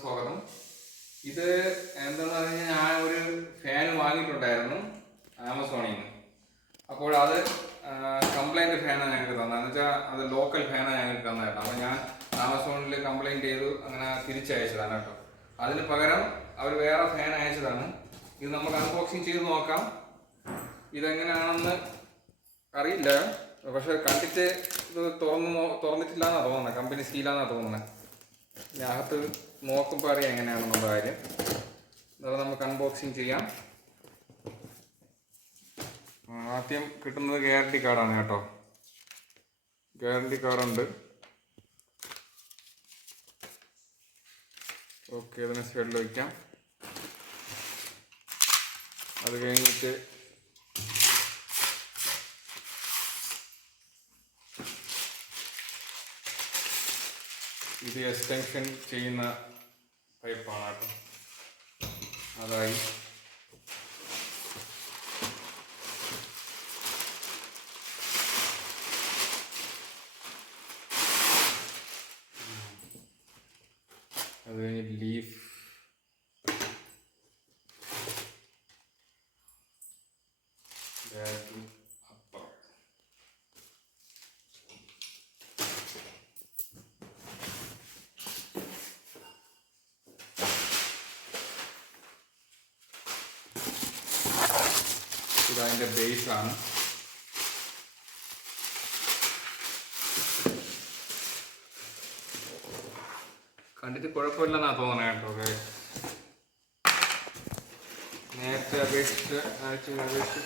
സ്വാഗതം. ഇത് എന്താണെന്ന് പറഞ്ഞാൽ ഞാൻ ഒരു ഫാൻ വാങ്ങിയിട്ടുണ്ടായിരുന്നു ആമസോണിൽ നിന്ന്. അപ്പോൾ അത് കംപ്ലൈൻറ്റ് ഫാനാണ് ഞങ്ങൾക്ക് തന്നത്. എന്ന് വെച്ചാൽ അത് ലോക്കൽ ഫാനാണ് ഞങ്ങൾക്ക് തന്നായിരുന്നു. അപ്പോൾ ഞാൻ ആമസോണിൽ കംപ്ലൈൻറ്റ് ചെയ്തു അങ്ങനെ തിരിച്ചയച്ചതാണ് കേട്ടോ. അതിന് പകരം അവർ വേറെ ഫാൻ അയച്ചതാണ്. ഇത് നമുക്ക് അൺബോക്സിങ് ചെയ്ത് നോക്കാം. ഇതെങ്ങനെയാണെന്ന് അറിയില്ല, പക്ഷെ കണ്ടിട്ട് ഇത് തുറന്നിട്ടില്ല എന്നാണ് തോന്നുന്നത്. കമ്പനി സീലാന്നാണ് തോന്നുന്നത്. അകത്ത് നോക്കുമ്പോൾ അറിയാം എങ്ങനെയാണെന്നുള്ള കാര്യം. അത് നമുക്ക് അൺബോക്സിങ് ചെയ്യാം. ആദ്യം കിട്ടുന്നത് ഗ്യാരണ്ടി കാർഡാണ് കേട്ടോ. ഗ്യാരണ്ടി കാർഡുണ്ട്. ഓക്കെ, അതിനെ സൈഡിൽ വയ്ക്കാം. അത് കഴിഞ്ഞിട്ട് ഇത് എക്സ്റ്റൻഷൻ ചെയ്യുന്ന പൈപ്പാണ് കേട്ടോ. അതായി അത് കഴിഞ്ഞ് ലീഫ്, അപ്പർ, ഇതതിൻ്റെ ബേസാണ്. കണ്ടിട്ട് കുഴപ്പമില്ലെന്നാണ് തോന്നണേ കേട്ടോ. നേരത്തെ അപേക്ഷിച്ച്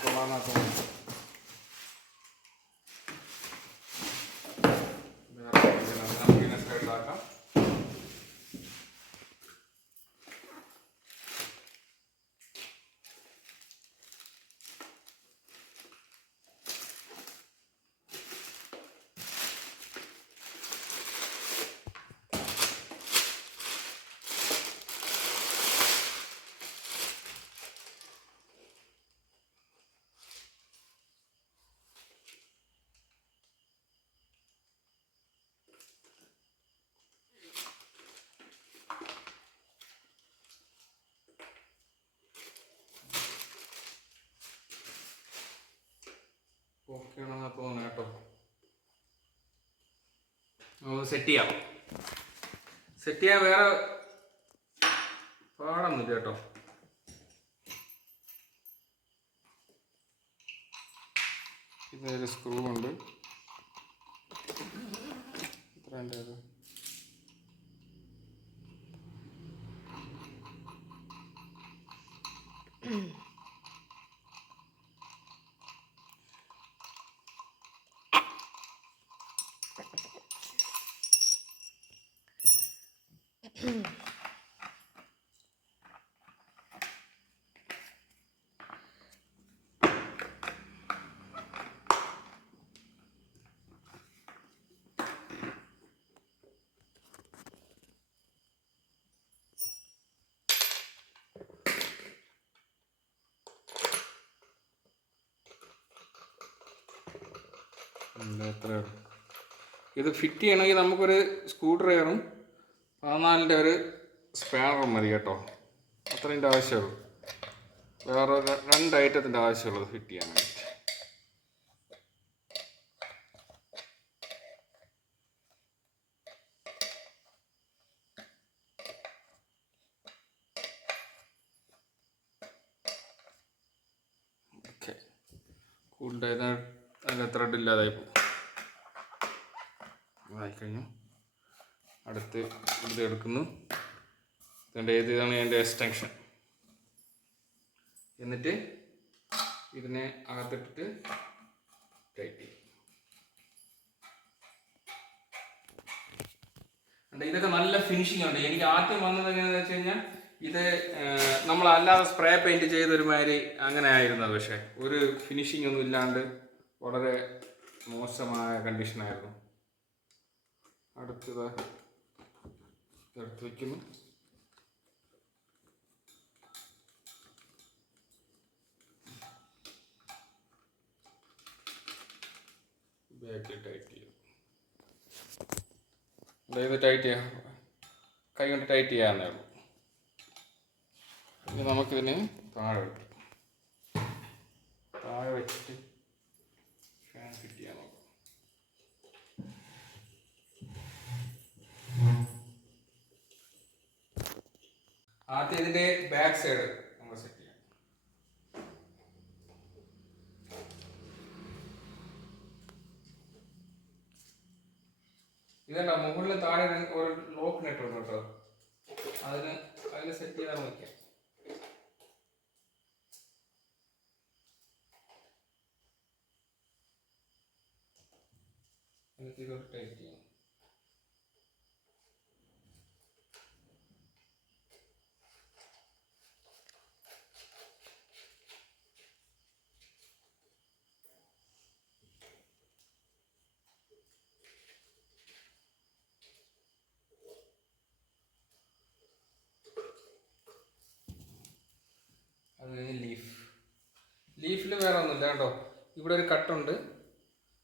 കൊള്ളാമെന്നാണ് തോന്നുന്നത്. നമുക്കിങ്ങനെ സൈഡിലാക്കാം. ഓക്കെ ആണെന്നാ തോന്നുന്നു കേട്ടോ. സെറ്റ് ചെയ്യാൻ വേറെ പാടൊന്നുമില്ല കേട്ടോ. ഇതൊരു സ്ക്രൂ ഉണ്ട്. എത്ര ഇത് ഫിറ്റ് ചെയ്യണമെങ്കിൽ നമുക്കൊരു സ്ക്രൂ ഡ്രൈവറും 14-ൻ്റെ ഒരു സ്പാനറും മതി കേട്ടോ. അത്രേൻ്റെ ആവശ്യമുള്ളൂ. വേറെ 2 ഐറ്റത്തിൻ്റെ ആവശ്യമുള്ളത് ഫിറ്റ് ചെയ്യാനായിട്ട്. ഓക്കെ, കൂടുതൽ അതിൻ്റെ ത്രെഡ് ഇല്ലാതായി പോകും. ആയിക്കഴിഞ്ഞു. അടുത്ത് ഇത് എടുക്കുന്നു. ഇതാണ് എൻ്റെ എക്സ്റ്റൻഷൻ. എന്നിട്ട് ഇതിനെ അകത്തിട്ടിട്ട് ടൈറ്റ് ചെയ്യും. ഇതൊക്കെ നല്ല ഫിനിഷിംഗ് ഉണ്ട്. എനിക്ക് ആദ്യം വന്നത് എങ്ങനെയാണെന്ന് വെച്ച് കഴിഞ്ഞാൽ ഇത് നമ്മളല്ലാതെ സ്പ്രേ പെയിൻറ് ചെയ്തൊരുമാതിരി അങ്ങനെ ആയിരുന്നത്. പക്ഷേ ഒരു ഫിനിഷിംഗ് ഒന്നും ഇല്ലാണ്ട് വളരെ മോശമായ കണ്ടീഷനായിരുന്നു. അടുത്തത് എടുത്ത് വയ്ക്കുന്നു. ബാക്കിൽ ടൈറ്റ് ചെയ്യും. ഇത് ടൈറ്റ് ചെയ്യാം. കൈ കൊണ്ട് ടൈറ്റ് ചെയ്യാവുന്നേ ഉള്ളൂ. ഇനി നമുക്കിതിന് താഴെ വെക്കാം. താഴെ വെച്ചിട്ട് ഫാൻ ഫിറ്റ് ചെയ്യാൻ നോക്കാം. ആദ്യം ഇതിൻ്റെ ബാക്ക് സൈഡ് നമ്മൾ സെറ്റ് ചെയ്യാം. ഇതല്ല, മുകളിൽ താഴെ ഒരു ലോക്ക് നെട്ടുണ്ട് കേട്ടോ. അതിൽ സെറ്റ് ചെയ്താൽ നോക്കിയാൽ എനിക്ക് ഇതൊരു ടൈറ്റ് ചെയ്യാം. അത് ലീഫിൽ വേറെ ഒന്നുമില്ല കേട്ടോ. ഇവിടെ ഒരു കട്ടുണ്ട്.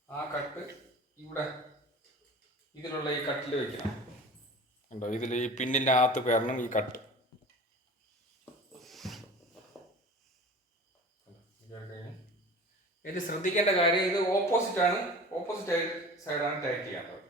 ആ കട്ട് ഇവിടെ ഇതിലുള്ള ഈ കട്ടിൽ വെക്കണം കണ്ടോ. ഇതിൽ ഈ പിന്നിൻ്റെ അകത്ത് കയറണം ഈ കട്ട്. ഇത് ശ്രദ്ധിക്കേണ്ട കാര്യം, ഇത് ഓപ്പോസിറ്റ് സൈഡാണ് ടൈറ്റ് ചെയ്യേണ്ടത്.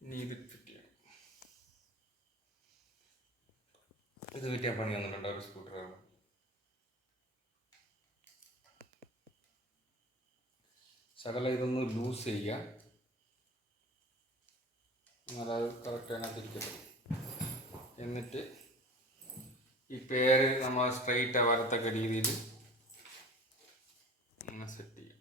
ഇനി ഇത് ഫിറ്റ് ചെയ്യണം. ഇത് ഫിറ്റ് ചെയ്യാൻ പണി വന്നിട്ടുണ്ടോ? ഒരു സ്കൂട്ടർ ശകലം ഇതൊന്ന് ലൂസ് ചെയ്യുക, എന്നാൽ അത് കറക്റ്റ് അതിനകത്തിരിക്കട്ടെ. എന്നിട്ട് ഈ പേര് നമ്മൾ സ്ട്രെയിറ്റ് വരത്തക്ക രീതിയിൽ സെറ്റ് ചെയ്യും.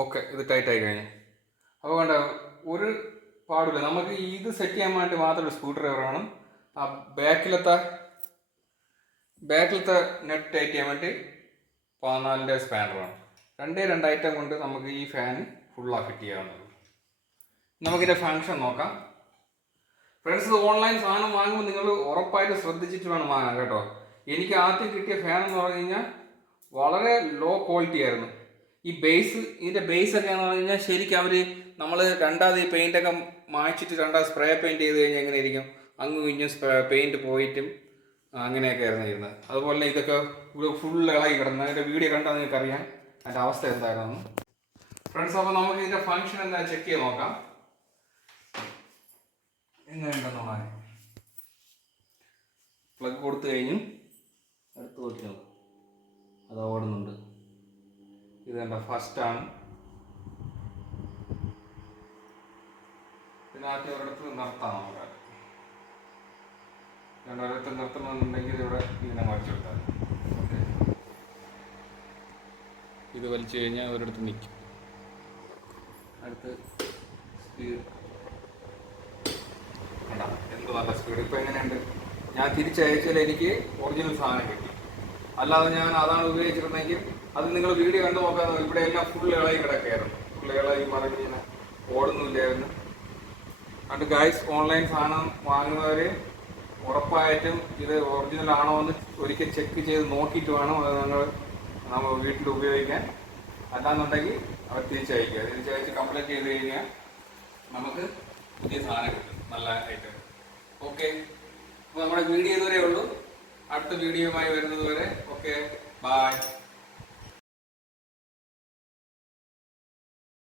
ഓക്കെ, ഇത് ടൈറ്റ് ആയി കഴിഞ്ഞു. അപ്പോൾ വേണ്ട ഒരു പാടില്ല. നമുക്ക് ഇത് സെറ്റ് ചെയ്യാൻ വേണ്ടി മാത്രം സ്ക്രൂ ഡ്രൈവർ വേണം. ആ ബാക്കിലത്തെ നെറ്റ് ടൈറ്റ് ചെയ്യാൻ വേണ്ടി 14 സ്പാനർ വേണം. രണ്ട് ഐറ്റം കൊണ്ട് നമുക്ക് ഈ ഫാൻ ഫുള്ളാ ഫിറ്റ് ചെയ്യാവുന്നതാണ്. നമുക്കിതിൻ്റെ ഫങ്ഷൻ നോക്കാം. ഫ്രണ്ട്സ്, ഓൺലൈൻ സാധനം വാങ്ങുമ്പോൾ നിങ്ങൾ ഉറപ്പായിട്ട് ശ്രദ്ധിച്ചിട്ട് വേണം വാങ്ങാൻ കേട്ടോ. എനിക്ക് ആദ്യം കിട്ടിയ ഫാൻ എന്ന് പറഞ്ഞു കഴിഞ്ഞാൽ വളരെ ലോ ക്വാളിറ്റി ആയിരുന്നു. ഇതിൻ്റെ ബേസൊക്കെ എന്ന് പറഞ്ഞു കഴിഞ്ഞാൽ ശരിക്കും നമ്മൾ രണ്ടാമത് ഈ പെയിൻ്റൊക്കെ മായ്ച്ചിട്ട് രണ്ടാമത് സ്പ്രേ പെയിൻറ്റ് ചെയ്ത് കഴിഞ്ഞാൽ എങ്ങനെ ഇരിക്കും, അങ്ങും ഇഞ്ഞും പെയിൻറ്റ് പോയിട്ടും അങ്ങനെയൊക്കെ ആയിരുന്നു ചെയ്യുന്നത്. അതുപോലെ തന്നെ ഇതൊക്കെ ഫുള്ള് ഇളകി കിടന്നു. അതിൻ്റെ വീഡിയോ കണ്ടാൽ നിങ്ങൾക്ക് അറിയാം അതിൻ്റെ അവസ്ഥ എന്തായിരുന്നു. ഫ്രണ്ട്സ്, അപ്പോൾ നമുക്ക് ഇതിൻ്റെ ഫങ്ഷൻ എന്താ ചെക്ക് ചെയ്ത് നോക്കാം എങ്ങനെയുണ്ടെന്നുള്ളത്. പ്ലഗ് കൊടുത്തു കഴിഞ്ഞു, അടുത്ത് നോക്കി നോക്കും, അത് ഓടുന്നുണ്ട്. ഇത് കണ്ട ഫസ്റ്റാണ്. ഇതിനകത്ത് ഒരിടത്ത് നിർത്താം. നമുക്ക് രണ്ടൊരിടത്ത് നിർത്തണമെന്നുണ്ടെങ്കിൽ ഇവിടെ ഇങ്ങനെ മറിച്ചെടുത്താൽ ഓക്കെ. ഇത് വലിച്ചു കഴിഞ്ഞാൽ ഒരിടത്ത് നിൽക്കും. അടുത്ത് സ്പീഡ് എന്ത് നല്ല സ്പീഡ്. ഇപ്പം എങ്ങനെയുണ്ട്? ഞാൻ തിരിച്ചയച്ചാൽ എനിക്ക് ഒറിജിനൽ സാധനം കിട്ടി. അല്ലാതെ ഞാൻ അതാണ് ഉപയോഗിച്ചിരുന്നെങ്കിൽ അത് നിങ്ങൾ വീഡിയോ കണ്ടു നോക്കാൻ, ഇവിടെ എല്ലാം ഫുൾ ഇളകി കിടക്കുകയായിരുന്നു. ഫുൾ ഇളകി മറിഞ്ഞിങ്ങനെ ഓടുന്നില്ലായിരുന്നു. അതുകൊണ്ട് ഗൈസ്, ഓൺലൈൻ സാധനം വാങ്ങുന്നവർ ഉറപ്പായിട്ടും ഇത് ഒറിജിനൽ ആണോ എന്ന് ഒരിക്കൽ ചെക്ക് ചെയ്ത് നോക്കിയിട്ട് വേണം അത് നമ്മൾ വീട്ടിൽ ഉപയോഗിക്കാൻ. അല്ലാന്നുണ്ടെങ്കിൽ അവർ തിരിച്ചയച്ച് കംപ്ലീറ്റ് ചെയ്ത് കഴിഞ്ഞാൽ നമുക്ക് പുതിയ സാധനം കിട്ടും, നല്ല ഐറ്റം. ഓക്കെ, അപ്പോൾ നമ്മുടെ വീഡിയോ ഇതുവരെ ഉള്ളൂ. അടുത്ത വീഡിയോയുമായി വരുന്നത് വരെ ഓക്കെ, ബൈ.